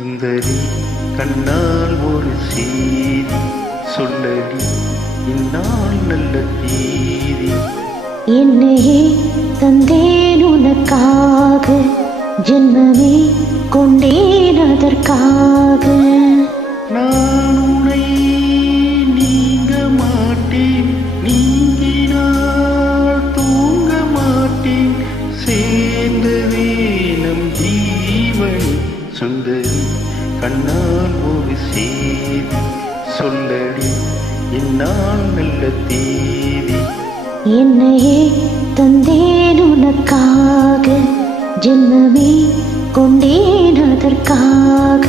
சுந்தரி கண்ணால் ஒரு செய்தி சொல்லடி இந்நாள் நல்ல தேதி. என்னையே தந்தேன் உனக்காக, ஜென்மமே கொண்டேன் அதற்காக. நான் உன்னை நீங்க மாட்டேன், நீங்கினால் தூங்க மாட்டேன், சேர்ந்ததே நம் ஜீவன். சுந்தரி கண்ணால் ஒரு செய்தி சொல்லடி இந்நாள் நல்ல தேதி. என்னையே தந்தேன் உனக்காக, ஜென்மமே கொண்டேன் அதற்காக.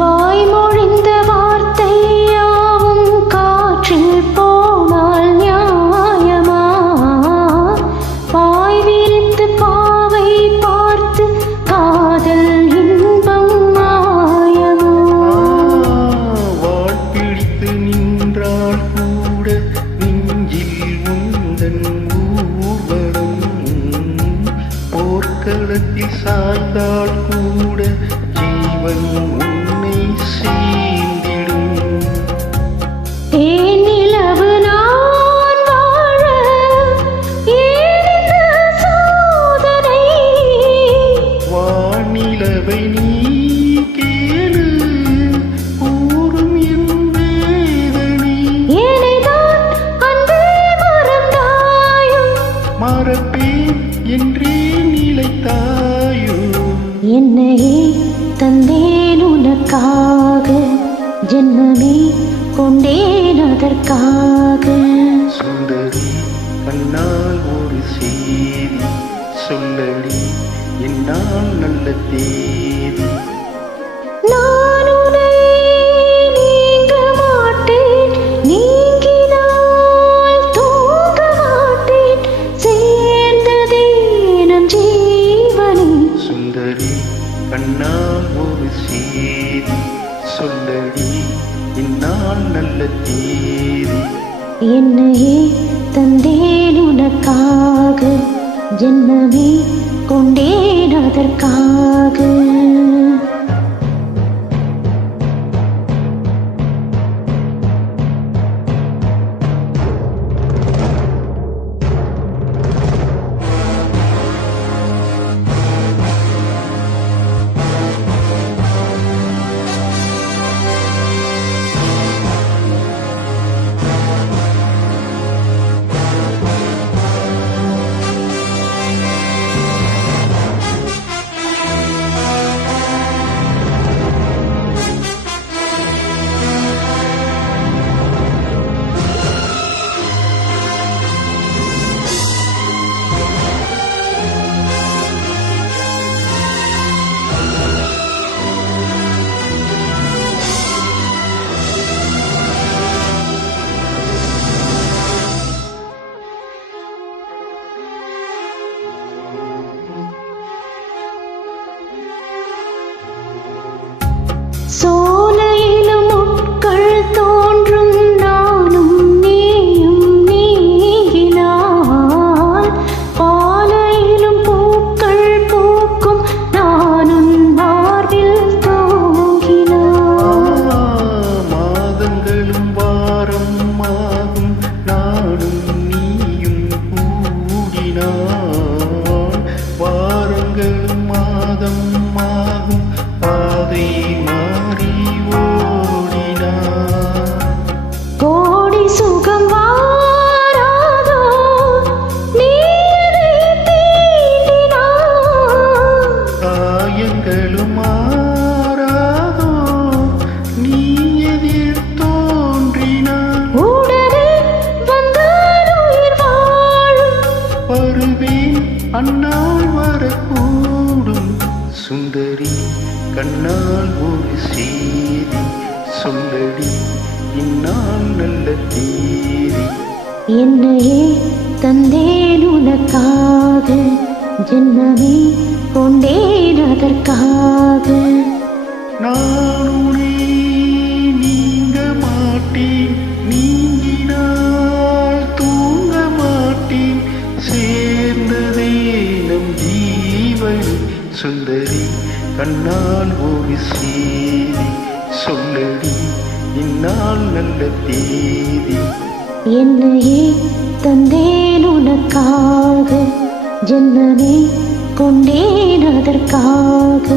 வாய்மொழிந்த வார்த்தை யாவும் காற்றில் போனால் நியாயமா? பாய் விரித்து பாவை பார்த்து காதல் இன்பம் மாயமா? வாழ்பிடித்து நின்றால் கூட நெஞ்சில் உந்தன் ஊர்வலம், போர்க்களத்தில் சாய்ந்தால் கூட ஜீவன் என்றே நிலைத்தாயோ. என்னையே தந்தேன் உனக்காக, ஜென்மமே கொண்டேன் அதற்காக. சுந்தரி கண்ணால் ஒரு செய்தி சொல்லடி இந்நாள் நல்ல தேதி. நான் உன்னை நீங்க மாட்டேன், நீங்கினால் தூங்க மாட்டேன், சேர்ந்ததே நம் ஜீவன். சுந்தரி கண்ணால் ஒரு செய்தி சொல்லடி இந்நாள் நல்ல தேதி. என்னையே தந்தேன் உனக்காக, ஜென்மமே கொண்டேன் அதற்காக. சோலையிலும் முட்கள் தோன்றும், நானும் நீயும் நீங்கினால், பாலையிலும் பூக்கள் பூக்கும், நானும் மார்பில் தூங்கினால். மாதங்களும் வாரம் ஆகும், நானும் நீயும் கூடினால் வருவேன் அந்நாள் வரக்கூடும். சுந்தரி கண்ணால் ஒரு செய்தி சொல்லடி இந்நாள் நல்ல தேதி. என்னையே தந்தேன் உனக்காக, ஜென்மமே கொண்டேன் அதற்காக. நான் உன்னை நீங்க மாட்டேன், நீங்கினால் தூங்க மாட்டேன். சேர்ந்ததே நம் ஜீவன். சுந்தரி கண்ணால் ஒரு செய்தி சொல்லடி இந்நாள் நல்ல தேதி. என்னையே தந்தேன் உனக்காக, ஜென்மமே கொண்டேன் அதற்காக.